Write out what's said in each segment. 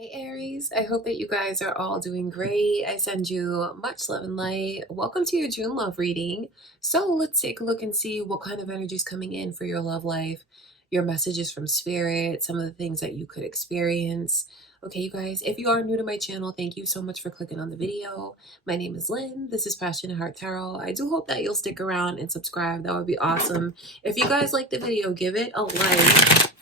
Hey Aries, I hope that you guys are all doing great. I send you much love and light. Welcome to your June love reading. So let's take a look and see what kind of energy is coming in for your love life, your messages from spirit, some of the things that you could experience. Okay, you guys, if you are new to my channel, thank you so much for clicking on the video. My name is Lynn. This is Passionate Heart Tarot. I do hope that you'll stick around and subscribe. That would be awesome. If you guys like the video, give it a like,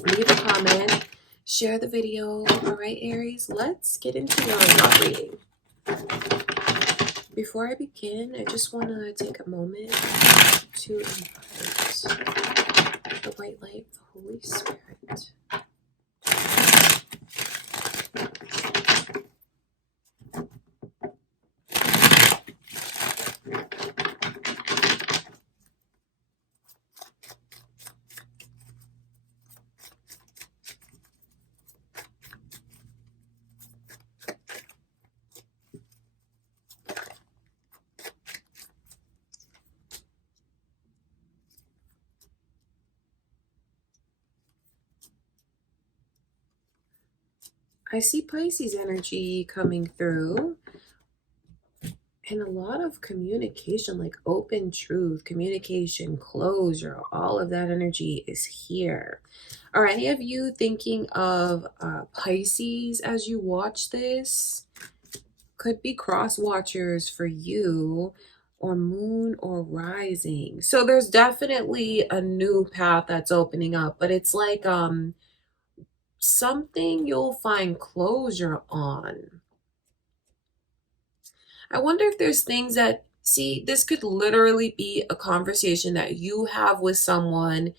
leave a comment, share the video. All right, Aries, let's get into your love reading. Before I begin, I just want to take a moment to invite the white light, the Holy Spirit. I see Pisces energy coming through and a lot of communication, like open truth, communication, closure, all of that energy is here. Are any of you thinking of Pisces as you watch this? Could be cross watchers for you, or moon or rising. So there's definitely a new path that's opening up, but it's like something you'll find closure on. I wonder if there's things that, see, this could literally be a conversation that you have with someone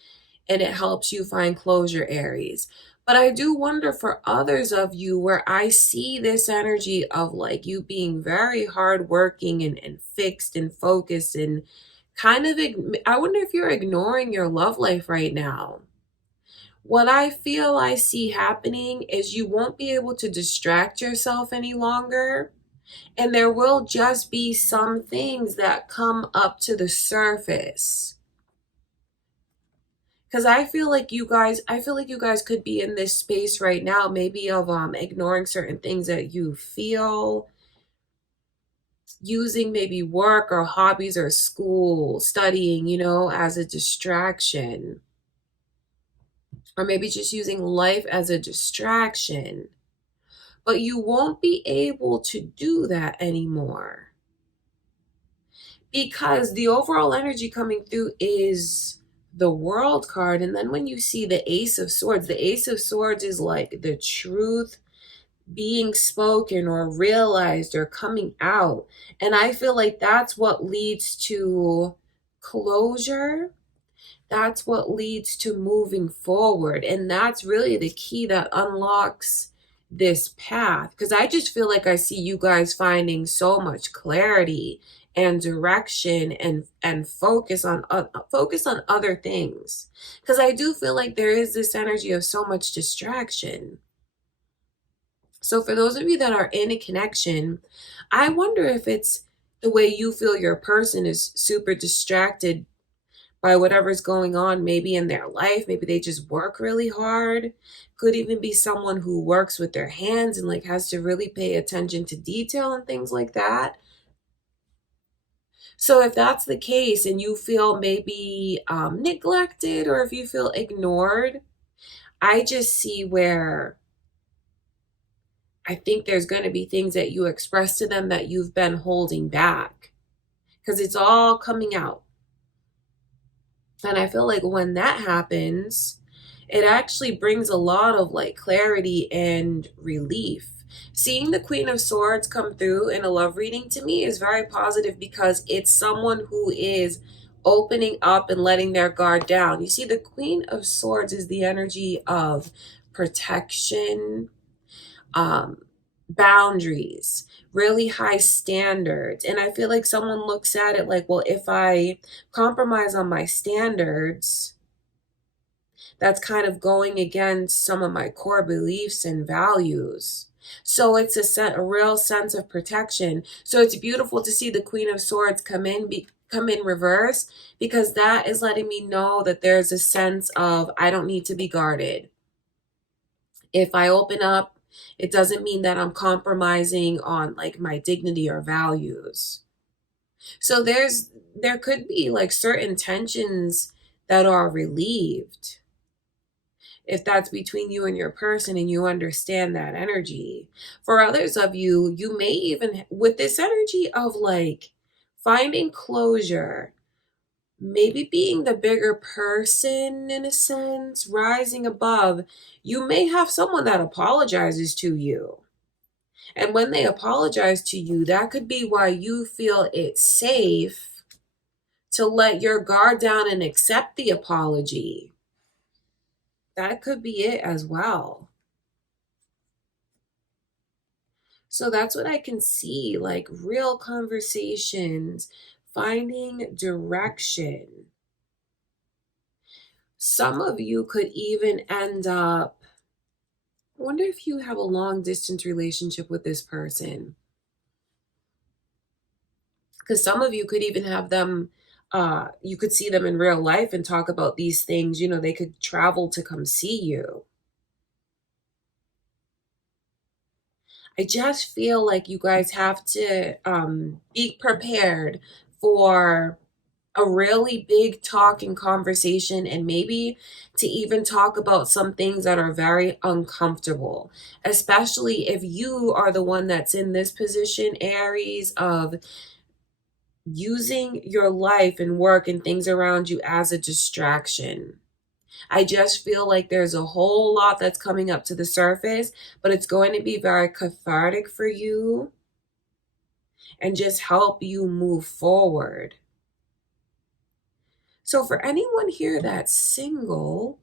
and it helps you find closure, Aries. But I do wonder for others of you where I see this energy of like you being very hardworking and fixed and focused and kind of, I wonder if you're ignoring your love life right now. What I feel I see happening is you won't be able to distract yourself any longer. And there will just be some things that come up to the surface. Because I feel like you guys could be in this space right now, maybe of ignoring certain things that you feel, using maybe work or hobbies or school, studying, as a distraction. Or maybe just using life as a distraction. But you won't be able to do that anymore. Because the overall energy coming through is the World card. And then when you see the Ace of Swords is like the truth being spoken or realized or coming out. And I feel like that's what leads to closure. That's what leads to moving forward. And that's really the key that unlocks this path. Because I just feel like I see you guys finding so much clarity and direction and focus on other things. Because I do feel like there is this energy of so much distraction. So for those of you that are in a connection, I wonder if it's the way you feel your person is super distracted by whatever's going on, maybe in their life. Maybe they just work really hard. Could even be someone who works with their hands and like has to really pay attention to detail and things like that. So if that's the case and you feel maybe neglected, or if you feel ignored, I just see where I think there's going to be things that you express to them that you've been holding back, because it's all coming out. And I feel like when that happens, it actually brings a lot of like clarity and relief. Seeing the Queen of Swords come through in a love reading to me is very positive, because it's someone who is opening up and letting their guard down. You see, the Queen of Swords is the energy of protection, boundaries, really high standards. And I feel like someone looks at it like, well, if I compromise on my standards, that's kind of going against some of my core beliefs and values. So it's a real sense of protection. So it's beautiful to see the Queen of Swords come in reverse, because that is letting me know that there's a sense of I don't need to be guarded. If I open up, it doesn't mean that I'm compromising on like my dignity or values. So there could be like certain tensions that are relieved if that's between you and your person and you understand that energy. For others of you, you may even, with this energy of like finding closure, maybe being the bigger person in a sense, rising above, you may have someone that apologizes to you. And when they apologize to you, that could be why you feel it's safe to let your guard down and accept the apology. That could be it as well. So that's what I can see, like real conversations, finding direction. Some of you could even end up, I wonder if you have a long distance relationship with this person. Because some of you could even have them, you could see them in real life and talk about these things. You know, they could travel to come see you. I just feel like you guys have to be prepared for a really big talk and conversation, and maybe to even talk about some things that are very uncomfortable, especially if you are the one that's in this position, Aries, of using your life and work and things around you as a distraction. I just feel like there's a whole lot that's coming up to the surface, but it's going to be very cathartic for you and just help you move forward. So for anyone here that's single,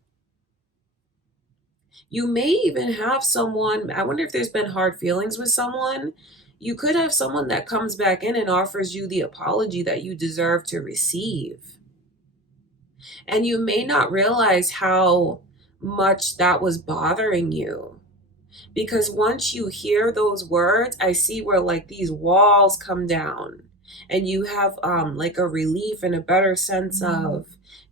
you may even have someone, I wonder if there's been hard feelings with someone. You could have someone that comes back in and offers you the apology that you deserve to receive. And you may not realize how much that was bothering you. Because once you hear those words, I see where like these walls come down and you have like a relief and a better sense of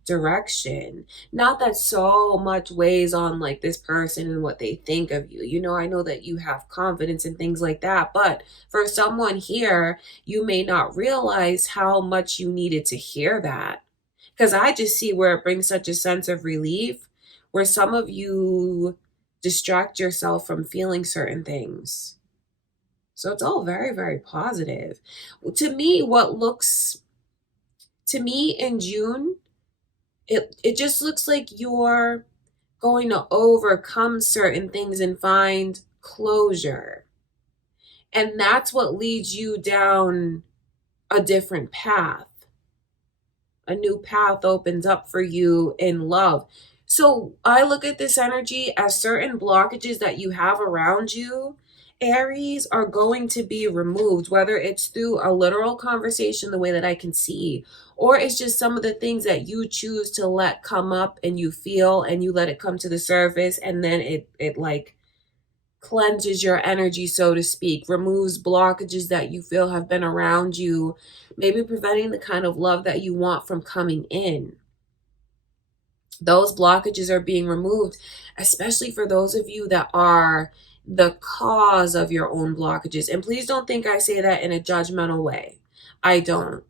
direction. Not that so much weighs on like this person and what they think of you. You know, I know that you have confidence and things like that, but for someone here, you may not realize how much you needed to hear that. Because I just see where it brings such a sense of relief, where some of you distract yourself from feeling certain things. So it's all very, very positive. To me, to me in June, it just looks like you're going to overcome certain things and find closure. And that's what leads you down a different path. A new path opens up for you in love. So I look at this energy as certain blockages that you have around you, Aries, are going to be removed, whether it's through a literal conversation, the way that I can see, or it's just some of the things that you choose to let come up and you feel and you let it come to the surface, and then it like cleanses your energy, so to speak, removes blockages that you feel have been around you, maybe preventing the kind of love that you want from coming in. Those blockages are being removed, especially for those of you that are the cause of your own blockages. And please don't think I say that in a judgmental way. I don't.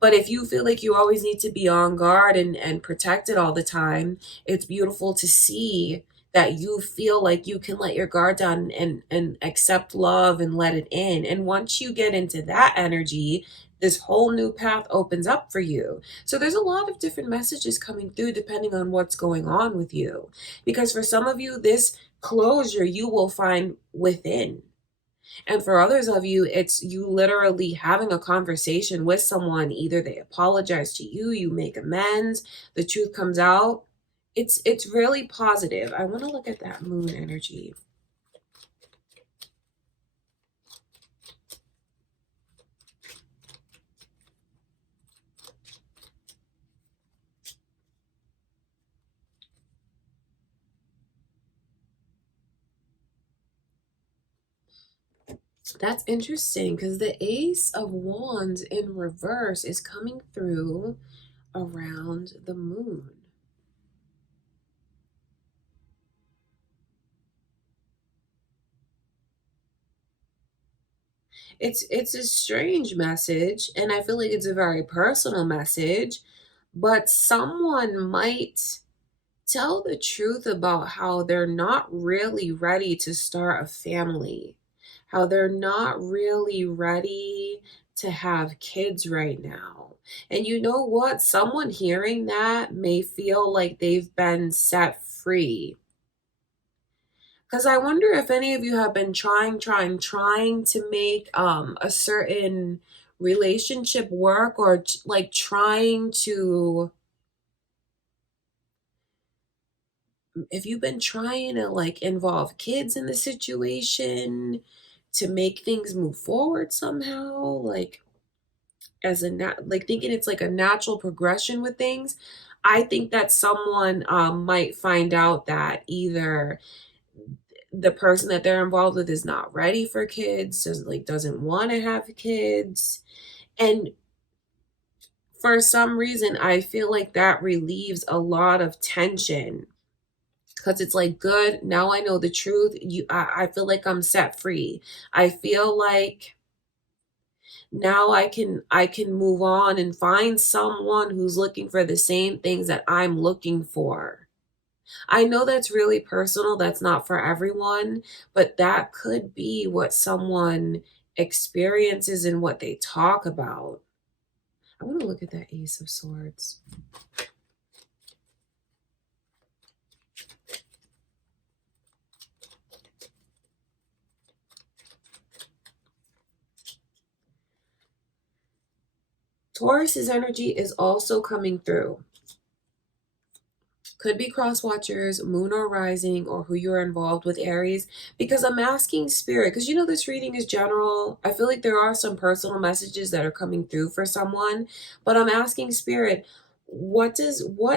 But if you feel like you always need to be on guard and protected all the time, it's beautiful to see that you feel like you can let your guard down and accept love and let it in. And once you get into that energy, this whole new path opens up for you. So there's a lot of different messages coming through depending on what's going on with you. Because for some of you, this closure you will find within. And for others of you, it's you literally having a conversation with someone. Either they apologize to you, you make amends, the truth comes out. It's really positive. I want to look at that moon energy. That's interesting because the Ace of Wands in reverse is coming through around the moon. It's a strange message, and I feel like it's a very personal message, but someone might tell the truth about how they're not really ready to start a family, how they're not really ready to have kids right now. And you know what? Someone hearing that may feel like they've been set free. Because I wonder if any of you have been trying to make a certain relationship work, or like trying to, if you've been trying to like involve kids in the situation to make things move forward somehow, like as a like thinking it's like a natural progression with things. I think that someone might find out that either the person that they're involved with is not ready for kids, doesn't want to have kids. And for some reason, I feel like that relieves a lot of tension, because it's like, good, now I know the truth. I feel like I'm set free. I feel like now I can move on and find someone who's looking for the same things that I'm looking for. I know that's really personal, that's not for everyone, but that could be what someone experiences and what they talk about. I want to look at that Ace of Swords. Taurus's energy is also coming through. Could be cross watchers, moon or rising, or who you're involved with, Aries, because I'm asking spirit, because you know this reading is general. I feel like there are some personal messages that are coming through for someone, but I'm asking spirit, what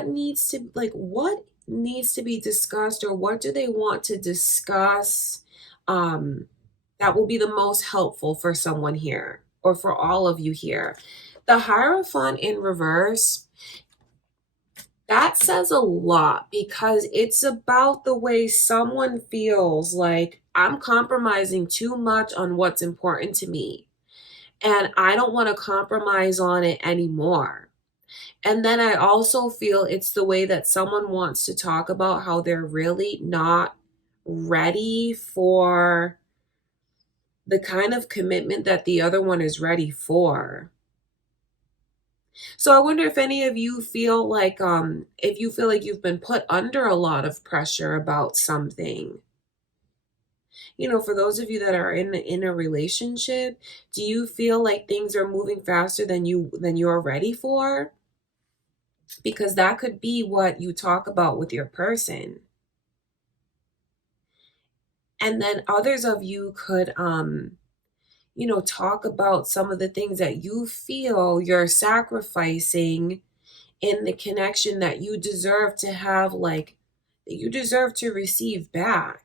needs to be discussed, or what do they want to discuss that will be the most helpful for someone here, or for all of you here. The Hierophant in reverse, that says a lot, because it's about the way someone feels like, I'm compromising too much on what's important to me, and I don't want to compromise on it anymore. And then I also feel it's the way that someone wants to talk about how they're really not ready for the kind of commitment that the other one is ready for. So I wonder if any of you feel like if you feel like you've been put under a lot of pressure about something. You know, for those of you that are in a relationship, do you feel like things are moving faster than you're ready for? Because that could be what you talk about with your person. And then others of you could talk about some of the things that you feel you're sacrificing in the connection that you deserve to have, like, that you deserve to receive back.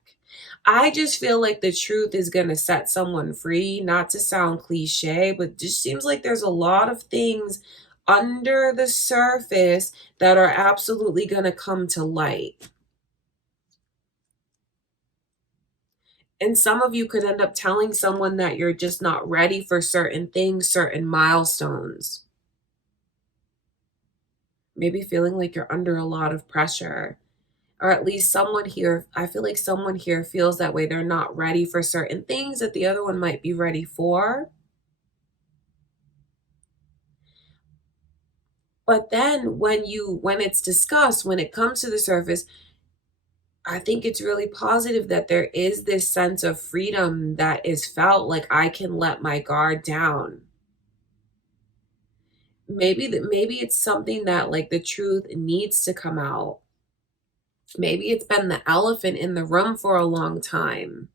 I just feel like the truth is going to set someone free, not to sound cliche, but just seems like there's a lot of things under the surface that are absolutely going to come to light. And some of you could end up telling someone that you're just not ready for certain things, certain milestones. Maybe feeling like you're under a lot of pressure. Or at least someone here, I feel like someone here feels that way. They're not ready for certain things that the other one might be ready for. But then when it's discussed, when it comes to the surface, I think it's really positive that there is this sense of freedom that is felt, like I can let my guard down. Maybe it's something that, like, the truth needs to come out. Maybe it's been the elephant in the room for a long time.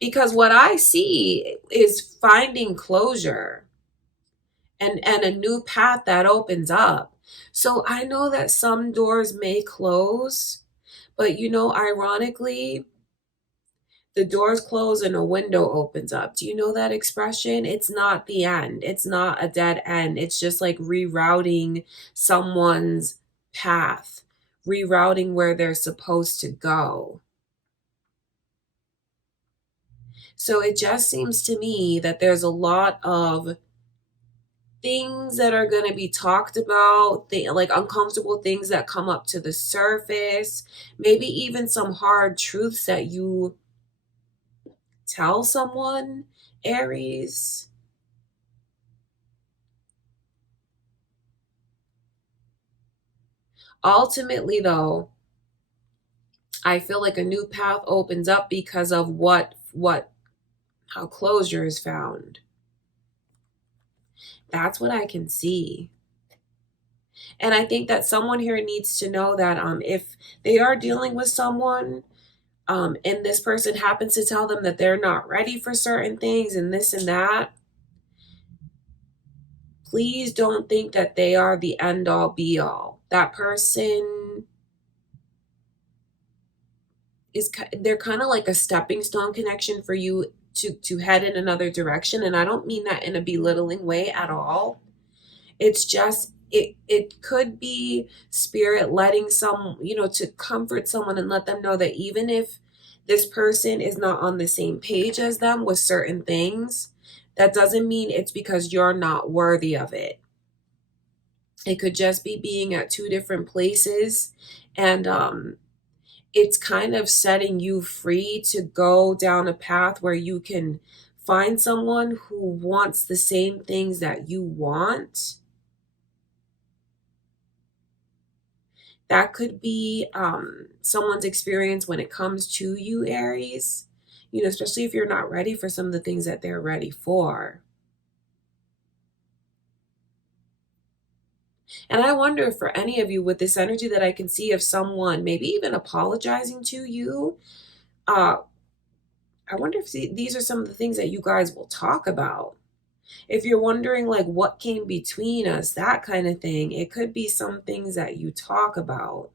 Because what I see is finding closure and a new path that opens up. So I know that some doors may close, but ironically, the doors close and a window opens up. Do you know that expression? It's not the end. It's not a dead end. It's just like rerouting someone's path, rerouting where they're supposed to go. So it just seems to me that there's a lot of things that are going to be talked about, like uncomfortable things that come up to the surface, maybe even some hard truths that you tell someone, Aries. Ultimately, though, I feel like a new path opens up because of how closure is found. That's what I can see. And I think that someone here needs to know that if they are dealing with someone, and this person happens to tell them that they're not ready for certain things and this and that, please don't think that they are the end all be all. That person they're kind of like a stepping stone connection for you to head in another direction. And I don't mean that in a belittling way at all. It's just it could be spirit letting to comfort someone and let them know that even if this person is not on the same page as them with certain things, that doesn't mean it's because you're not worthy of it. It could just be being at two different places, and it's kind of setting you free to go down a path where you can find someone who wants the same things that you want. That could be someone's experience when it comes to you, Aries, especially if you're not ready for some of the things that they're ready for. And I wonder if for any of you with this energy that I can see of someone maybe even apologizing to you, uh, I wonder if these are some of the things that you guys will talk about. If you're wondering like what came between us, that kind of thing, it could be some things that you talk about.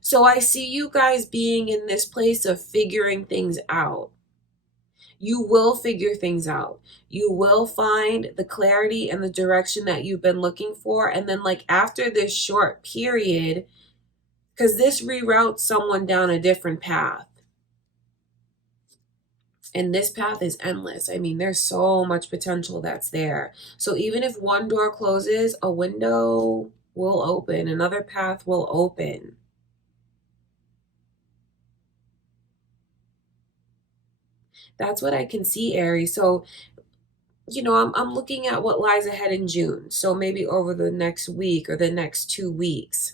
So I see you guys being in this place of figuring things out. You will figure things out. You will find the clarity and the direction that you've been looking for. And then, like, after this short period, because this reroutes someone down a different path. And this path is endless. I mean, there's so much potential that's there. So even if one door closes, a window will open, another path will open. That's what I can see, Aries. So, I'm looking at what lies ahead in June. So maybe over the next week or the next 2 weeks.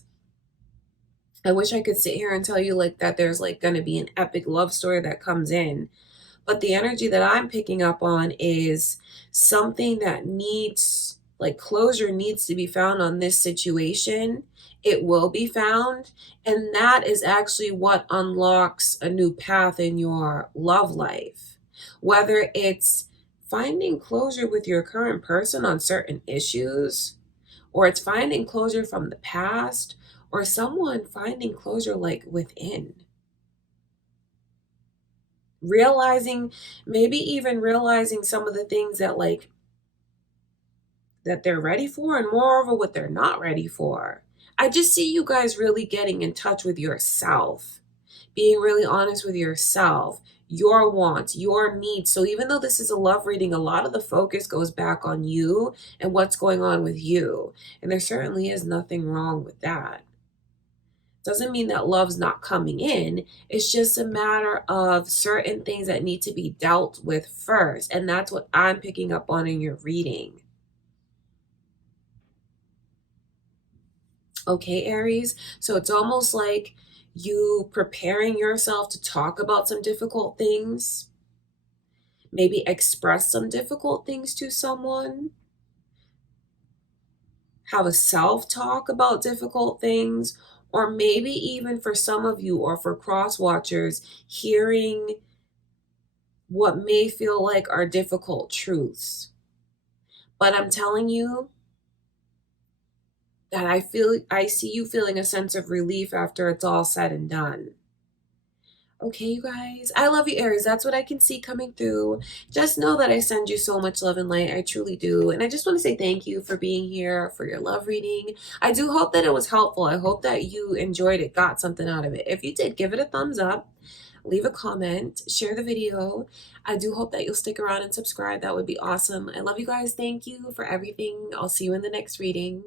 I wish I could sit here and tell you like that there's like going to be an epic love story that comes in. But the energy that I'm picking up on is something that needs, like, closure needs to be found on this situation. It will be found. And that is actually what unlocks a new path in your love life. Whether it's finding closure with your current person on certain issues, or it's finding closure from the past, or someone finding closure like within. Maybe even realizing some of the things that that they're ready for, and moreover what they're not ready for. I just see you guys really getting in touch with yourself, being really honest with yourself, your wants, your needs. So even though this is a love reading, a lot of the focus goes back on you and what's going on with you. And there certainly is nothing wrong with that. Doesn't mean that love's not coming in. It's just a matter of certain things that need to be dealt with first. And that's what I'm picking up on in your reading. Okay, Aries? So it's almost like you preparing yourself to talk about some difficult things, maybe express some difficult things to someone, have a self-talk about difficult things, or maybe even for some of you or for cross watchers, hearing what may feel like are difficult truths. But I'm telling you that I see you feeling a sense of relief after it's all said and done. Okay, you guys. I love you, Aries. That's what I can see coming through. Just know that I send you so much love and light. I truly do. And I just want to say thank you for being here, for your love reading. I do hope that it was helpful. I hope that you enjoyed it, got something out of it. If you did, give it a thumbs up, leave a comment, share the video. I do hope that you'll stick around and subscribe. That would be awesome. I love you guys. Thank you for everything. I'll see you in the next reading.